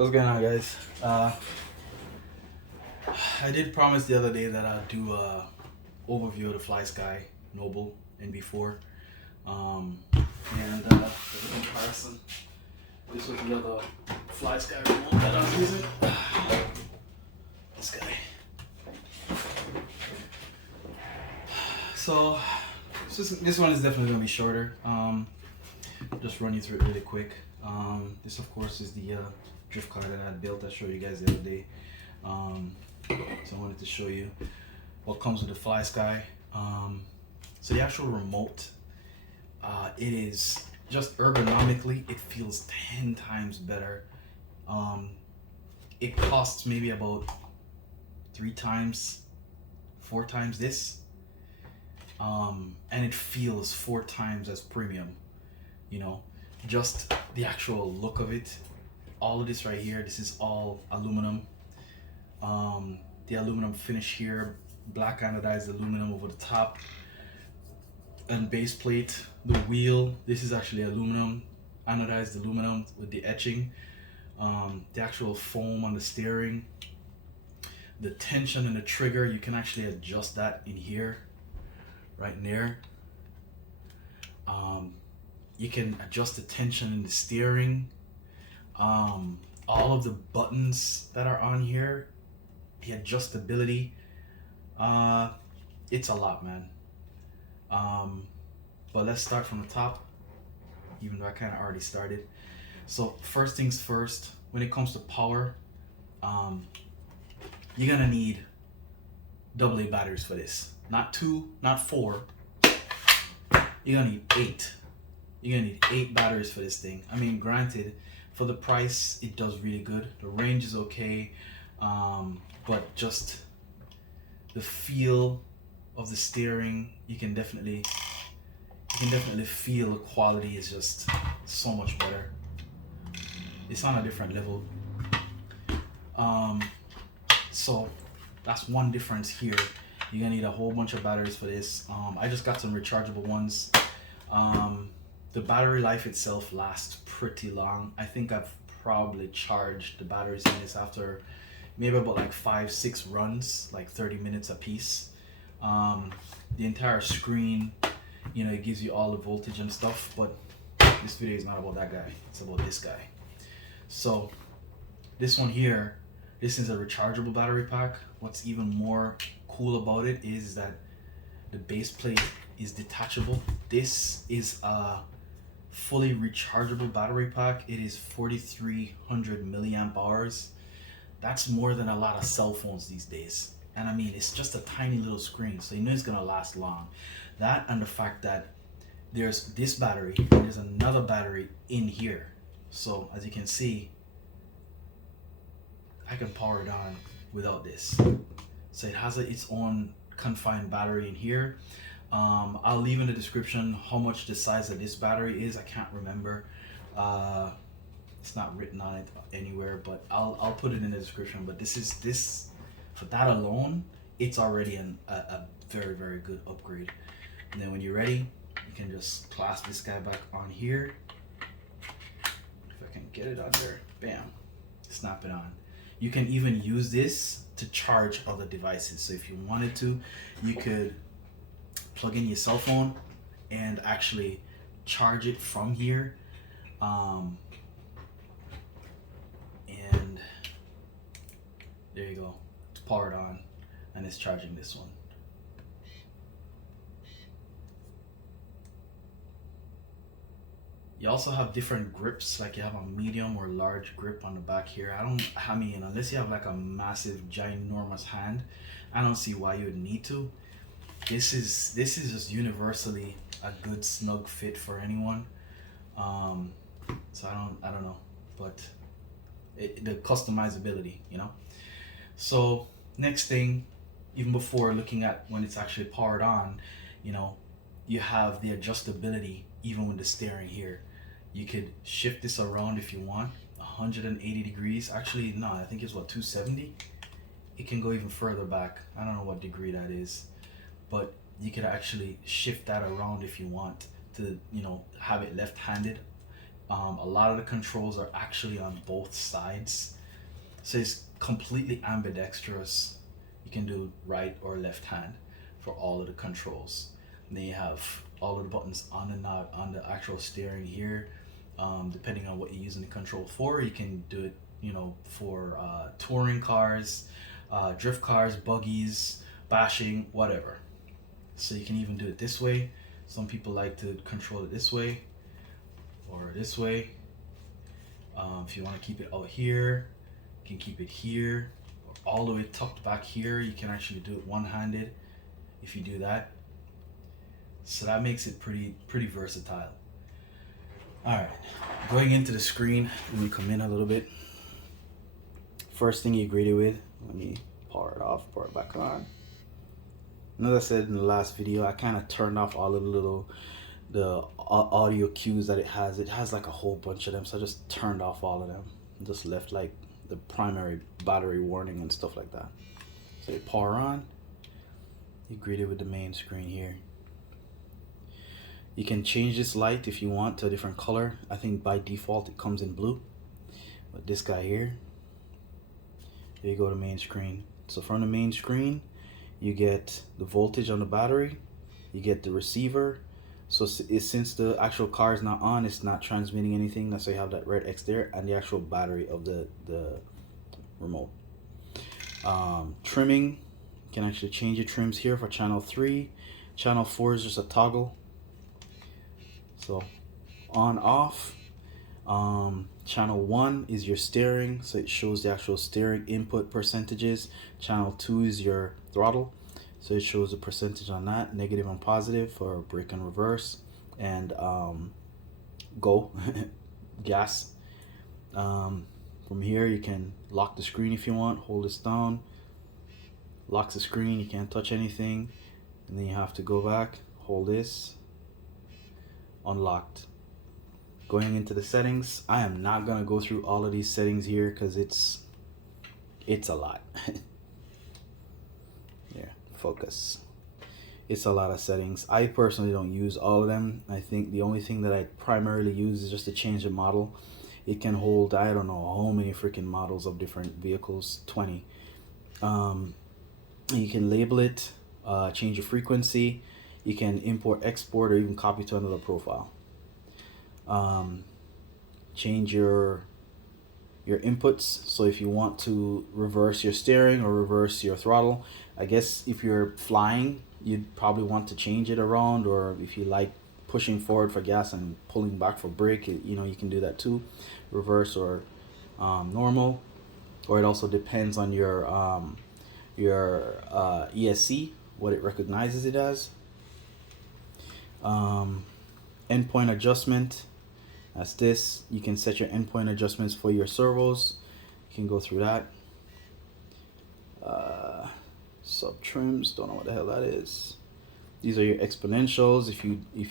What's going on, guys? I did promise the other day that I'd do a overview of the Flysky Noble NB4, and as a comparison, this was the other Flysky remote that I was using. This guy. So this one is definitely gonna be shorter. Just run you through it really quick. This of course is the drift car that I built. I showed you guys the other day. So I wanted to show you what comes with the Flysky. So the actual remote, it is just ergonomically, it feels 10 times better. It costs maybe about 3 times, 4 times this, and it feels 4 times as premium. You know, just the actual look of it. All of this right here, this is all aluminum. The aluminum finish here, black anodized aluminum over the top, and base plate. The wheel, this is actually aluminum, anodized aluminum with the etching. The actual foam on the steering, the tension in the trigger, you can actually adjust that in here, right in there. You can adjust the tension in the steering. All of the buttons that are on here, the adjustability, it's a lot, man. But let's start from the top, even though I kind of already started. So first things first, when it comes to power, you're gonna need AA batteries for this. Not 2, not 4. You're gonna need 8. You're gonna need 8 batteries for this thing. I mean, granted, for the price, it does really good. The range is okay, but just the feel of the steering, you can definitely feel the quality is just so much better. It's on a different level. So that's one difference here. You're gonna need a whole bunch of batteries for this. I just got some rechargeable ones. The battery life itself lasts pretty long. I think I've probably charged the batteries in this after maybe about like 5-6 runs, like 30 minutes a piece. The entire screen, you know, it gives you all the voltage and stuff, but this video is not about that guy, it's about this guy. So this one here, this is a rechargeable battery pack. What's even more cool about it is that the base plate is detachable. This is a fully rechargeable battery pack. It is 4,300 milliamp hours. That's more than a lot of cell phones these days. And I mean, it's just a tiny little screen, so you know it's gonna last long. That and the fact that there's this battery and there's another battery in here. So as you can see, I can power it on without this. So it has its own confined battery in here. I'll leave in the description how much the size of this battery is. I can't remember. It's not written on it anywhere, but I'll put it in the description. But this for that alone, it's already a very, very good upgrade. And then when you're ready, you can just clasp this guy back on here. If I can get it on there, bam, snap it on. You can even use this to charge other devices. So if you wanted to, you could plug in your cell phone and actually charge it from here. And there you go, it's powered on and it's charging this one. You also have different grips, like you have a medium or large grip on the back here. I mean, unless you have like a massive, ginormous hand, I don't see why you would need to. This is just universally a good snug fit for anyone. So I don't know, but the customizability, you know. So next thing, even before looking at when it's actually powered on, you know, you have the adjustability even with the steering here. You could shift this around if you want 180 degrees. Actually, no, I think it's what, 270. It can go even further back. I don't know what degree that is, but you could actually shift that around if you want to, you know, have it left-handed. A lot of the controls are actually on both sides, so it's completely ambidextrous. You can do right or left hand for all of the controls. And then you have all of the buttons on the knob on the actual steering here. Depending on what you're using the control for, you can do it, you know, for touring cars, drift cars, buggies, bashing, whatever. So you can even do it this way. Some people like to control it this way or this way. If you want to keep it out here, you can keep it here, or all the way tucked back here. You can actually do it one-handed if you do that. So that makes it pretty versatile. All right, going into the screen, let me come in a little bit. First thing you're greeted with, let me power it off, power it back on. And as I said in the last video, I kind of turned off all of the audio cues that it has. It has like a whole bunch of them, so I just turned off all of them and just left like the primary battery warning and stuff like that. So you power on, you're greeted with the main screen here. You can change this light if you want to a different color. I think by default it comes in blue, but this guy here, there you go to main screen. So from the main screen, you get the voltage on the battery, you get the receiver. So since the actual car is not on, it's not transmitting anything. That's why you have that red X there, and the actual battery of the remote. Trimming, you can actually change your trims here for channel 3. Channel 4 is just a toggle. So on off. Channel 1 is your steering, so it shows the actual steering input percentages. Channel 2 is your throttle, so it shows the percentage on that, negative and positive for brake and reverse, and go gas. From here you can lock the screen if you want. Hold this down, locks the screen, you can't touch anything, and then you have to go back, hold this, unlocked. Going into the settings, I am not gonna go through all of these settings here because it's a lot. Yeah, focus. It's a lot of settings. I personally don't use all of them. I think the only thing that I primarily use is just to change the model. It can hold, I don't know how many freaking models of different vehicles, 20. You can label it, change your frequency. You can import, export, or even copy to another profile. Change your inputs. So if you want to reverse your steering or reverse your throttle, I guess if you're flying, you'd probably want to change it around, or if you like pushing forward for gas and pulling back for brake, you know, you can do that too, reverse or normal. Or it also depends on your ESC, what it recognizes it as. Endpoint adjustment, that's this. You can set your endpoint adjustments for your servos. You can go through that. Sub trims, don't know what the hell that is. These are your exponentials. If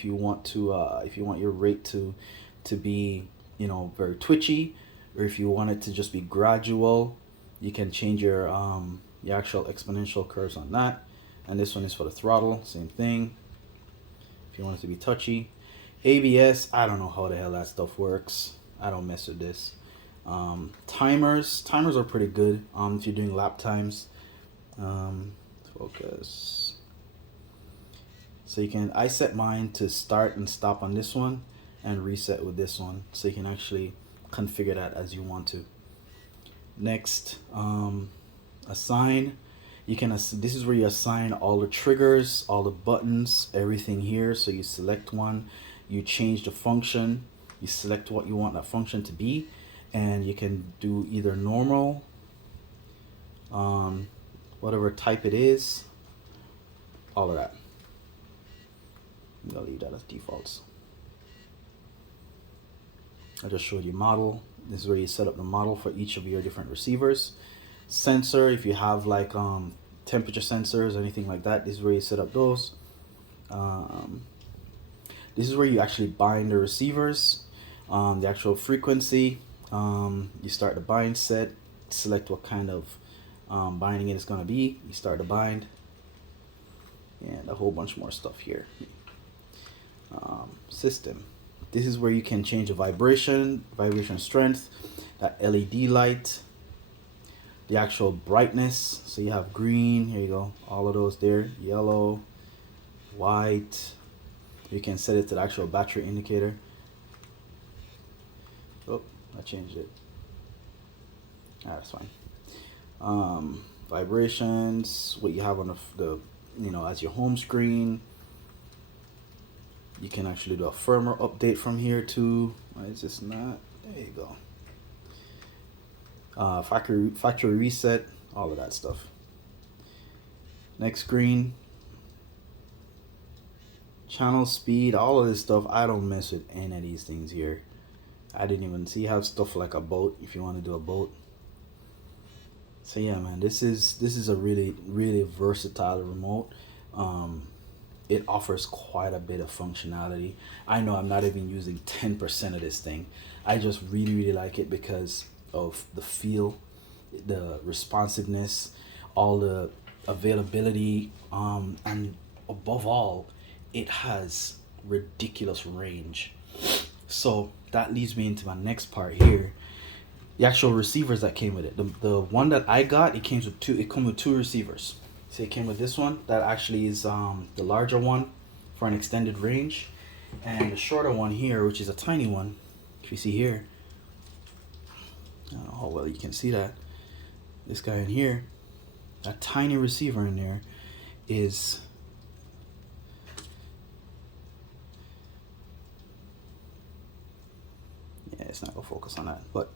you want to if you want your rate to be, you know, very twitchy, or if you want it to just be gradual, you can change your actual exponential curves on that. And this one is for the throttle, same thing. If you want it to be touchy. ABS, I don't know how the hell that stuff works. I don't mess with this. Timers are pretty good if you're doing lap times. Focus. So you can, I set mine to start and stop on this one and reset with this one, so you can actually configure that as you want to. Next, assign. You can, this is where you assign all the triggers, all the buttons, everything here. So you select one, you change the function, you select what you want that function to be, and you can do either normal, whatever type it is, all of that. I'm gonna leave that as defaults. I just showed you model. This is where you set up the model for each of your different receivers. Sensor, if you have like temperature sensors, anything like that, this is where you set up those. This is where you actually bind the receivers, the actual frequency. You start the bind set, select what kind of binding it is going to be. You start the bind, and a whole bunch more stuff here. System. This is where you can change the vibration strength, that LED light, the actual brightness. So you have green, here you go, all of those there, yellow, white. You can set it to the actual battery indicator. Oh, I changed it. That's fine. Vibrations, what you have on the you know, as your home screen. You can actually do a firmware update from here too. Why is this not? There you go. Factory reset, all of that stuff. Next screen. Channel speed, all of this stuff. I don't mess with any of these things here. I didn't even see. You have stuff like a boat if you want to do a boat. So yeah, man, this is a really versatile remote. It offers quite a bit of functionality. I know I'm not even using 10% of this thing. I just really like it because of the feel, the responsiveness, all the availability, and above all, it has ridiculous range. So that leads me into my next part here. The actual receivers that came with it. The one that I got, it came with two receivers. So it came with this one that actually is the larger one for an extended range, and the shorter one here, which is a tiny one. If you see here, I don't know how well you can see that. This guy in here, that tiny receiver in there is it's not gonna focus on that, but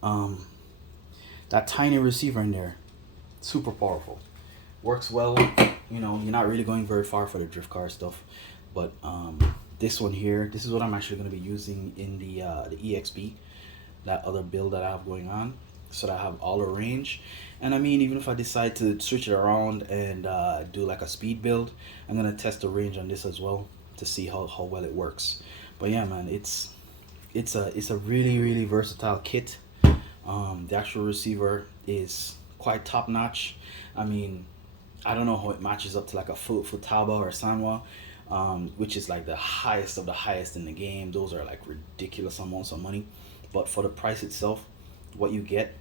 that tiny receiver in there, super powerful. Works well, you know, you're not really going very far for the drift car stuff, but this one here, this is what I'm actually going to be using in the EXB, that other build that I have going on, so that I have all the range. And I mean, even if I decide to switch it around and do like a speed build, I'm going to test the range on this as well to see how well it works. But yeah, man, it's a really versatile kit. The actual receiver is quite top notch. I mean, I don't know how it matches up to like a Futaba or Sanwa, which is like the highest of the highest in the game. Those are like ridiculous amounts of money, but for the price itself, what you get,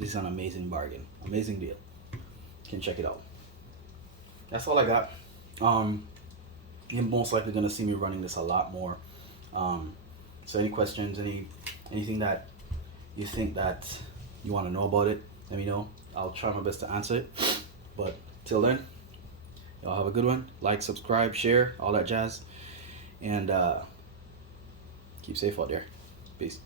this is an amazing bargain, amazing deal. You can check it out. That's all I got. You're most likely gonna see me running this a lot more. So any questions, anything that you think that you want to know about it, let me know. I'll try my best to answer it. But till then, y'all have a good one. Like, subscribe, share, all that jazz. And keep safe out there. Peace.